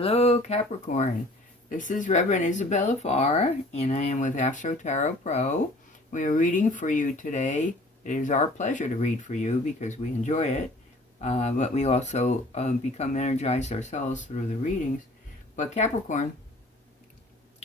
Hello, Capricorn. This is Reverend Isabella Farr, and I am with AstroTarot.pro. We are reading for you today. It is our pleasure to read for you because we enjoy it, but we also become energized ourselves through the readings. But Capricorn,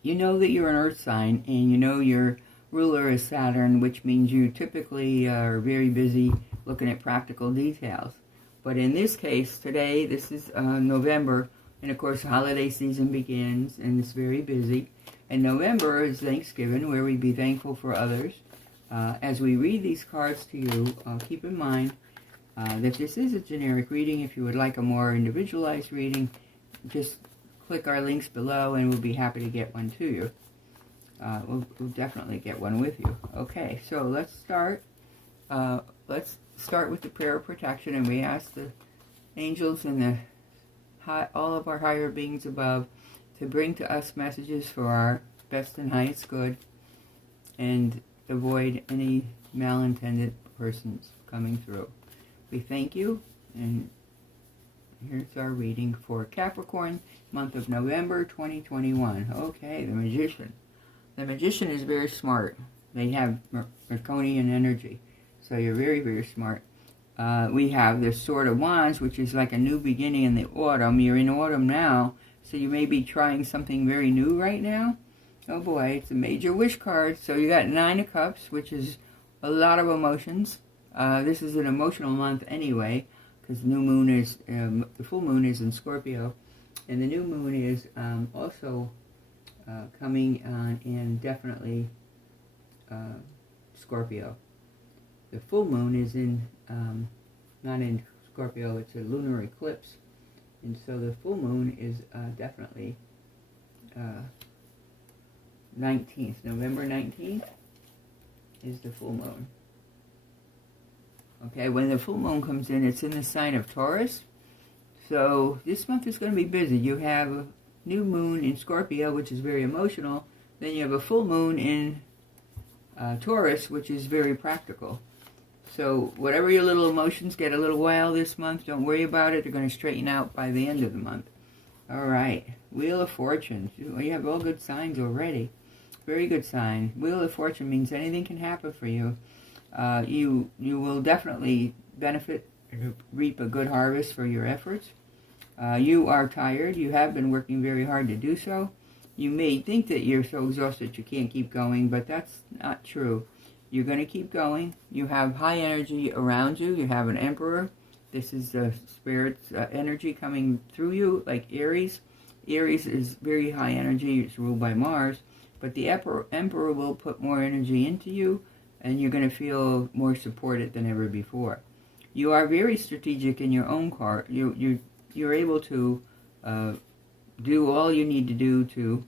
you know that you're an earth sign, and you know your ruler is Saturn, which means you typically are very busy looking at practical details. But in this case, today, this is November, and of course, holiday season begins, and it's very busy. And November is Thanksgiving, where we be thankful for others. As we read these cards to you, keep in mind that this is a generic reading. If you would like a more individualized reading, just click our links below, and we'll be happy to get one to you. We'll definitely get one with you. Okay, so let's start. Let's start with the prayer of protection, and we ask the angels and all of our higher beings above to bring to us messages for our best and highest good, and avoid any malintended persons coming through. We thank you, and here's our reading for Capricorn, month of November 2021. Okay, the Magician. The Magician is very smart. They have Draconian energy, so you're very, very smart. We have the Sword of Wands, which is like a new beginning in the autumn. You're in autumn now, so you may be trying something very new right now. Oh boy, it's a major wish card. So you got 9 of Cups, which is a lot of emotions. This is an emotional month anyway, because the new moon is, the full moon is in Scorpio, and the new moon is also coming on in definitely Scorpio. The full moon is in, not in Scorpio, it's a lunar eclipse. And so the full moon is definitely 19th. November 19th is the full moon. Okay, when the full moon comes in, it's in the sign of Taurus. So this month is going to be busy. You have a new moon in Scorpio, which is very emotional. Then you have a full moon in Taurus, which is very practical. So whatever your little emotions get a little wild this month, don't worry about it. They're going to straighten out by the end of the month. All right. Wheel of Fortune. You have all good signs already. Very good sign. Wheel of Fortune means anything can happen for you. You will definitely benefit, reap a good harvest for your efforts. You are tired. You have been working very hard to do so. You may think that you're so exhausted you can't keep going, but that's not true. You're going to keep going. You have high energy around you. You have an Emperor. This is the Spirit's energy coming through you, like Aries. Aries is very high energy. It's ruled by Mars. But the Emperor will put more energy into you, and you're going to feel more supported than ever before. You are very strategic in your own part. You're able to do all you need to do to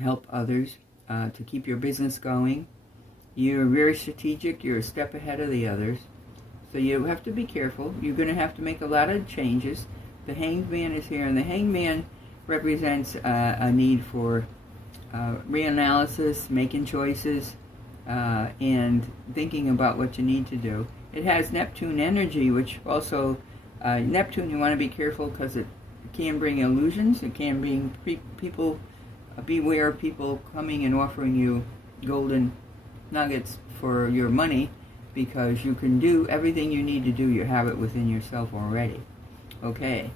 help others, to keep your business going. You're very strategic. You're a step ahead of the others. So you have to be careful. You're going to have to make a lot of changes. The Hanged Man is here, and the Hanged Man represents a need for reanalysis, making choices, and thinking about what you need to do. It has Neptune energy, which also, Neptune, you want to be careful because it can bring illusions. It can bring people, beware of people coming and offering you golden nuggets for your money, because you can do everything you need to do. You have it within yourself already. Okay.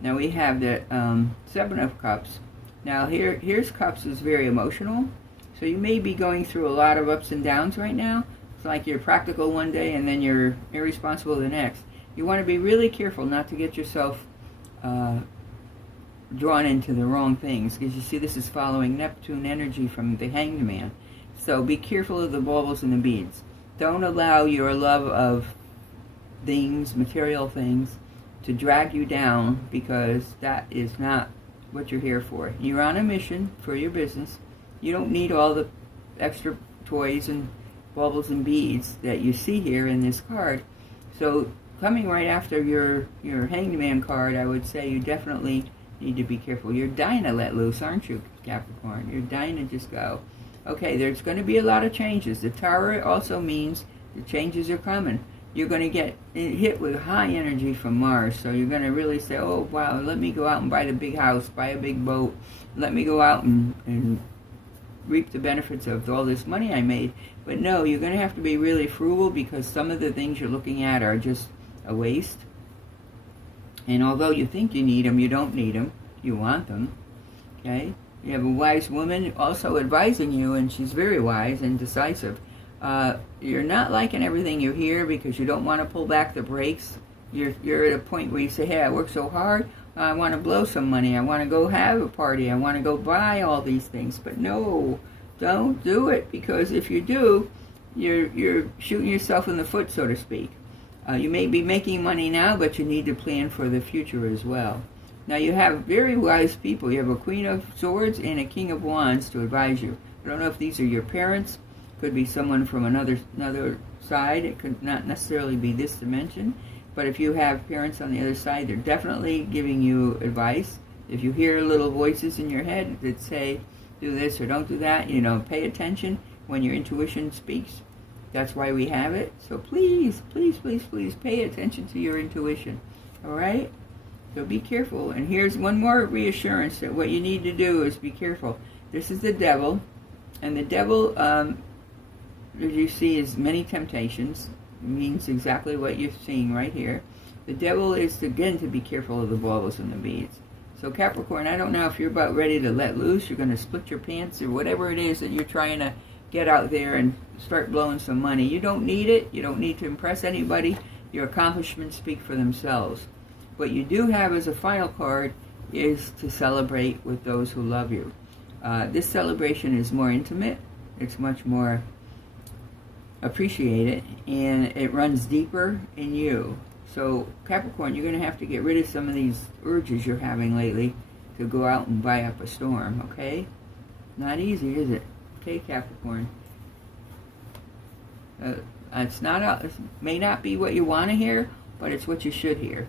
Now we have the 7 of Cups. Now here's Cups is very emotional. So you may be going through a lot of ups and downs right now. It's like you're practical one day and then you're irresponsible the next. You want to be really careful not to get yourself drawn into the wrong things, because you see this is following Neptune energy from the Hanged Man. So be careful of the baubles and the beads. Don't allow your love of things, material things, to drag you down, because that is not what you're here for. You're on a mission for your business. You don't need all the extra toys and baubles and beads that you see here in this card. So coming right after your Hanged Man card, I would say you definitely need to be careful. You're dying to let loose, aren't you, Capricorn? You're dying to just go. Okay, there's going to be a lot of changes. The Tower also means the changes are coming. you're going to get hit with high energy from Mars. So you're going to really say, oh, wow, let me go out and buy the big house, buy a big boat. Let me go out and reap the benefits of all this money I made. But no, you're going to have to be really frugal, because some of the things you're looking at are just a waste. And although you think you need them, you don't need them. You want them. Okay? You have a wise woman also advising you, and she's very wise and decisive. You're not liking everything you hear because you don't want to pull back the brakes. You're at a point where you say, hey, I work so hard, I want to blow some money, I want to go have a party, I want to go buy all these things. But no, don't do it, because if you do, you're shooting yourself in the foot, so to speak. You may be making money now, but you need to plan for the future as well. Now you have very wise people. You have a Queen of Swords and a King of Wands to advise you. I don't know if these are your parents. Could be someone from another side. It could not necessarily be this dimension. But if you have parents on the other side, they're definitely giving you advice. If you hear little voices in your head that say, do this or don't do that, pay attention when your intuition speaks. That's why we have it. So please, please, please, please pay attention to your intuition. All right? So be careful. And here's one more reassurance that what you need to do is be careful. This is the devil. And the devil, as you see, is many temptations. It means exactly what you're seeing right here. The devil is, again, to be careful of the baubles and the beads. So Capricorn, I don't know if you're about ready to let loose. You're going to split your pants or whatever it is that you're trying to get out there and start blowing some money. You don't need it. You don't need to impress anybody. Your accomplishments speak for themselves. What you do have as a final card is to celebrate with those who love you. This celebration is more intimate. It's much more appreciated, and it runs deeper in you. So Capricorn, you're going to have to get rid of some of these urges you're having lately to go out and buy up a storm, okay? Not easy, is it? Okay, Capricorn. It may not be what you want to hear, but it's what you should hear.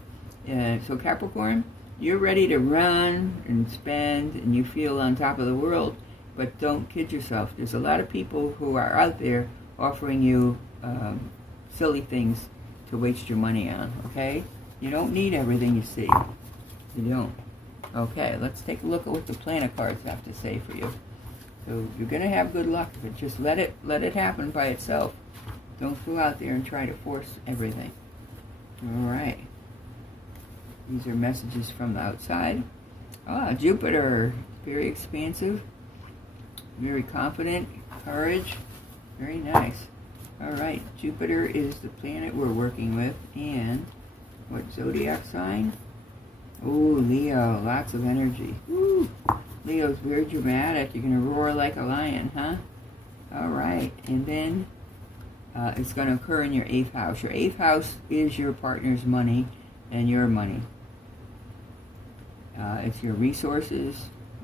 So Capricorn, you're ready to run and spend, and you feel on top of the world, but don't kid yourself. There's a lot of people who are out there offering you silly things to waste your money on, okay? You don't need everything you see. You don't. Okay, let's take a look at what the planet cards have to say for you. So you're going to have good luck, but just let it happen by itself. Don't go out there and try to force everything. All right. These are messages from the outside. Jupiter, very expansive, very confident, courage, very nice. All right, Jupiter is the planet we're working with, and what zodiac sign? Oh, Leo, lots of energy. Woo. Leo's very dramatic. You're going to roar like a lion, huh? All right, and then it's going to occur in your 8th house. Your 8th house is your partner's money and your money. It's your resources.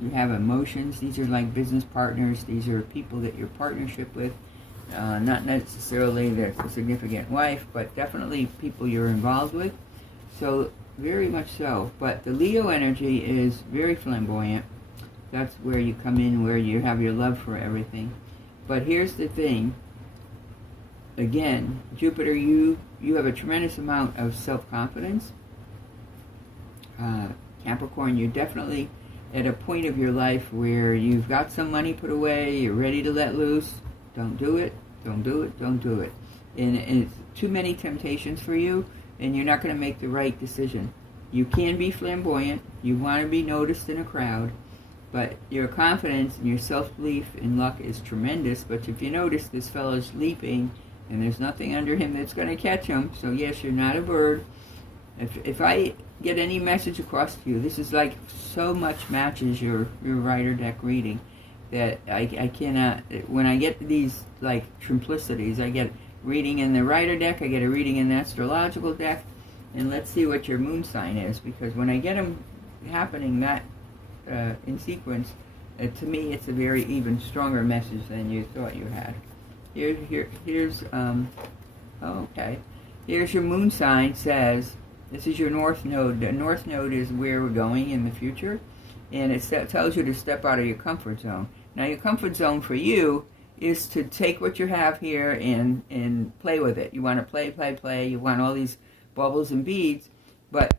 You have emotions. These are like business partners. These are people that you're partnership with. Not necessarily the significant wife, but definitely people you're involved with. So, very much so. But the Leo energy is very flamboyant. That's where you come in, where you have your love for everything. But here's the thing. Again, Jupiter, you have a tremendous amount of self-confidence. Capricorn, you're definitely at a point of your life where you've got some money put away, you're ready to let loose. Don't do it, don't do it, don't do it. And it's too many temptations for you, and you're not going to make the right decision. You can be flamboyant, you want to be noticed in a crowd, but your confidence and your self-belief in luck is tremendous. But if you notice, this fellow's leaping, and there's nothing under him that's going to catch him. So yes, you're not a bird. If I get any message across to you, this is like so much matches your rider deck reading that I cannot. When I get these like triplicities, I get reading in the rider deck, I get a reading in the astrological deck, and let's see what your moon sign is, because when I get them happening that in sequence, to me it's a very even stronger message than you thought you had. Here's okay. Here's your moon sign. Says this is your north node. The north node is where we're going in the future, and it tells you to step out of your comfort zone. Now, your comfort zone for you is to take what you have here and play with it. You want to play. You want all these bubbles and beads, but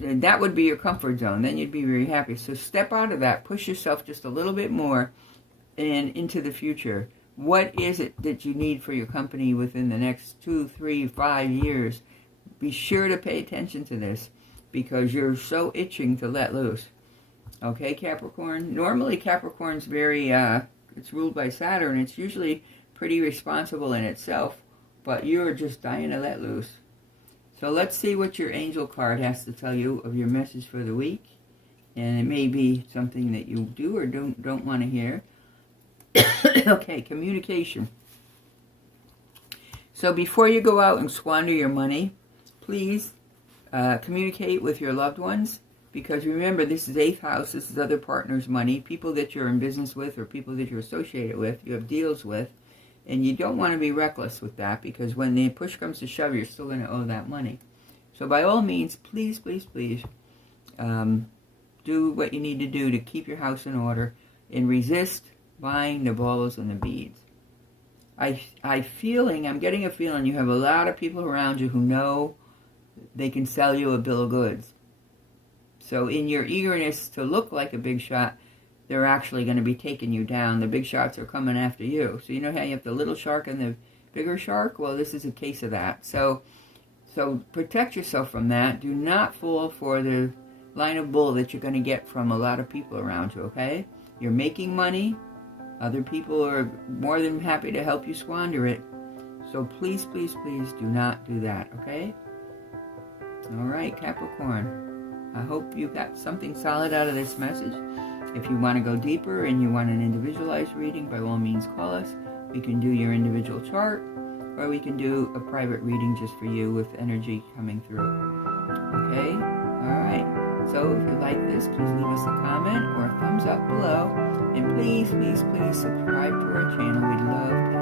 that would be your comfort zone. Then you'd be very happy. So step out of that. Push yourself just a little bit more and into the future. What is it that you need for your company within the next 2, 3, 5 years? Be sure to pay attention to this because you're so itching to let loose. Okay, Capricorn? Normally Capricorn's very, it's ruled by Saturn. It's usually pretty responsible in itself, but you're just dying to let loose. So let's see what your angel card has to tell you of your message for the week. And it may be something that you do or don't want to hear. Okay, communication. So before you go out and squander your money, please communicate with your loved ones. Because remember, this is 8th house. This is other partners' money, people that you're in business with or people that you're associated with, you have deals with. And you don't want to be reckless with that because when the push comes to shove, you're still going to owe that money. So by all means, please, please, please do what you need to do to keep your house in order and resist buying the balls and the beads. I'm getting a feeling you have a lot of people around you who know they can sell you a bill of goods. So in your eagerness to look like a big shot, they're actually going to be taking you down. The big shots are coming after you. So you know how you have the little shark and the bigger shark? Well, this is a case of that. So protect yourself from that. Do not fall for the line of bull that you're going to get from a lot of people around you, okay? You're making money. Other people are more than happy to help you squander it. So please, please, please do not do that, okay? All right, Capricorn. I hope you got something solid out of this message. If you want to go deeper and you want an individualized reading, by all means call us. We can do your individual chart, or we can do a private reading just for you with energy coming through. Okay? All right. So if you like this, please leave us a comment or a thumbs up below. And please, please, please subscribe to our channel. We'd love to